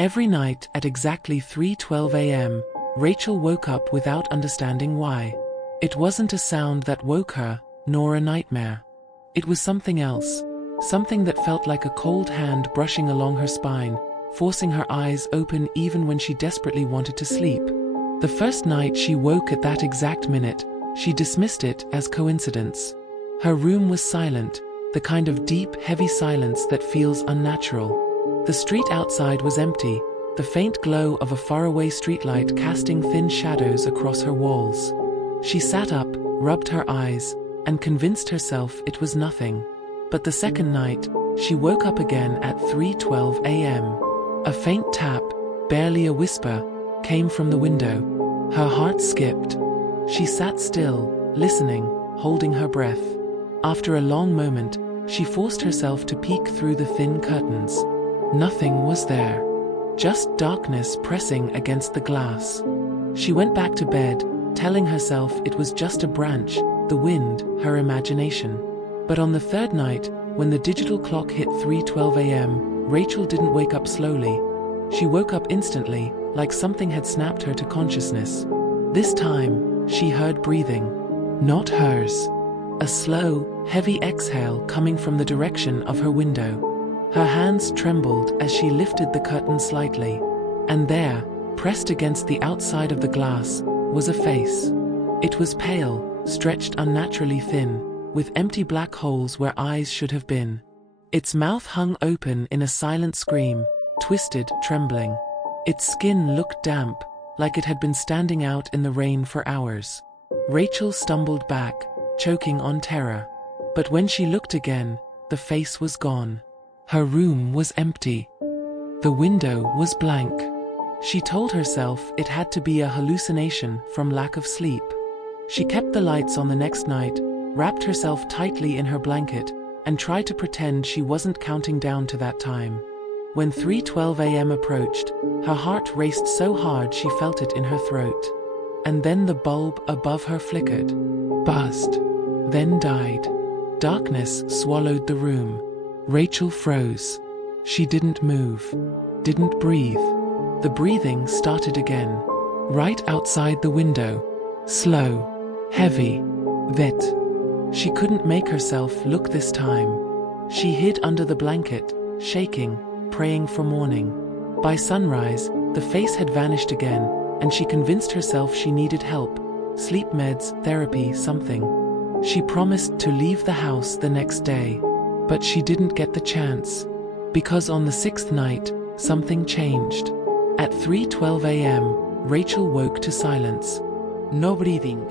Every night at exactly 3:12 a.m., Rachel woke up without understanding why. It wasn't a sound that woke her, nor a nightmare. It was something else, something that felt like a cold hand brushing along her spine, forcing her eyes open even when she desperately wanted to sleep. The first night she woke at that exact minute, she dismissed it as coincidence. Her room was silent, the kind of deep, heavy silence that feels unnatural. The street outside was empty, the faint glow of a faraway streetlight casting thin shadows across her walls. She sat up, rubbed her eyes, and convinced herself it was nothing. But the second night, she woke up again at 3:12 a.m. A faint tap, barely a whisper, came from the window. Her heart skipped. She sat still, listening, holding her breath. After a long moment, she forced herself to peek through the thin curtains. Nothing was there. Just darkness pressing against the glass. She went back to bed, telling herself it was just a branch, the wind, her imagination. But on the third night, when the digital clock hit 3:12 a.m., Rachel didn't wake up slowly. She woke up instantly, like something had snapped her to consciousness. This time, she heard breathing. Not hers. A slow, heavy exhale coming from the direction of her window. Her hands trembled as she lifted the curtain slightly. And there, pressed against the outside of the glass, was a face. It was pale, stretched unnaturally thin, with empty black holes where eyes should have been. Its mouth hung open in a silent scream, twisted, trembling. Its skin looked damp, like it had been standing out in the rain for hours. Rachel stumbled back, choking on terror. But when she looked again, the face was gone. Her room was empty. The window was blank. She told herself it had to be a hallucination from lack of sleep. She kept the lights on the next night, wrapped herself tightly in her blanket, and tried to pretend she wasn't counting down to that time. When 3:12 a.m. approached, her heart raced so hard she felt it in her throat. And then the bulb above her flickered, buzzed, then died. Darkness swallowed the room. Rachel froze. She didn't move, didn't breathe. The breathing started again, right outside the window. Slow, heavy, vet. She couldn't make herself look this time. She hid under the blanket, shaking, praying for morning. By sunrise, the face had vanished again, and she convinced herself she needed help. Sleep meds, therapy, something. She promised to leave the house the next day. But she didn't get the chance. Because on the sixth night, something changed. At 3:12 a.m., Rachel woke to silence. No breathing.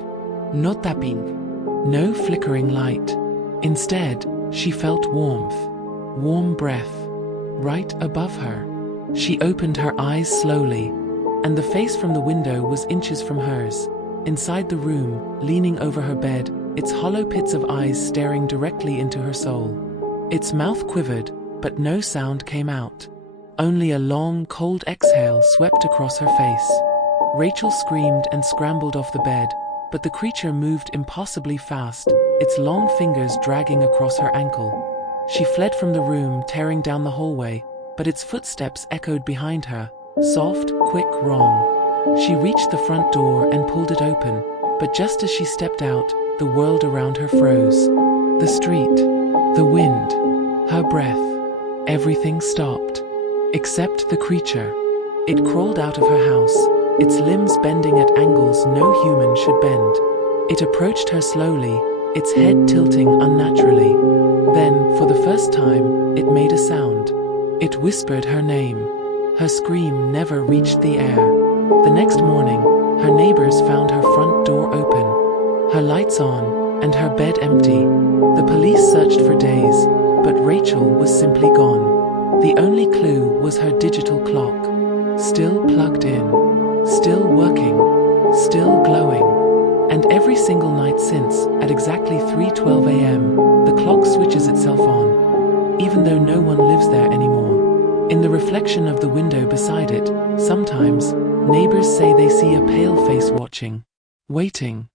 No tapping. No flickering light. Instead, she felt warmth. Warm breath. Right above her. She opened her eyes slowly. And the face from the window was inches from hers. Inside the room, leaning over her bed, its hollow pits of eyes staring directly into her soul. Its mouth quivered, but no sound came out. Only a long, cold exhale swept across her face. Rachel screamed and scrambled off the bed, but the creature moved impossibly fast, its long fingers dragging across her ankle. She fled from the room, tearing down the hallway, but its footsteps echoed behind her, soft, quick, wrong. She reached the front door and pulled it open, but just as she stepped out, the world around her froze. The street, the wind, her breath, everything stopped. Except the creature. It crawled out of her house, its limbs bending at angles no human should bend. It approached her slowly, its head tilting unnaturally. Then, for the first time, it made a sound. It whispered her name. Her scream never reached the air. The next morning, her neighbors found her front door open, her lights on, and her bed empty. The police searched for days, but Rachel was simply gone. The only clue was her digital clock. Still plugged in, still working, still glowing. And every single night since, at exactly 3:12 a.m., the clock switches itself on, even though no one lives there anymore. In the reflection of the window beside it, sometimes, neighbors say they see a pale face watching, waiting.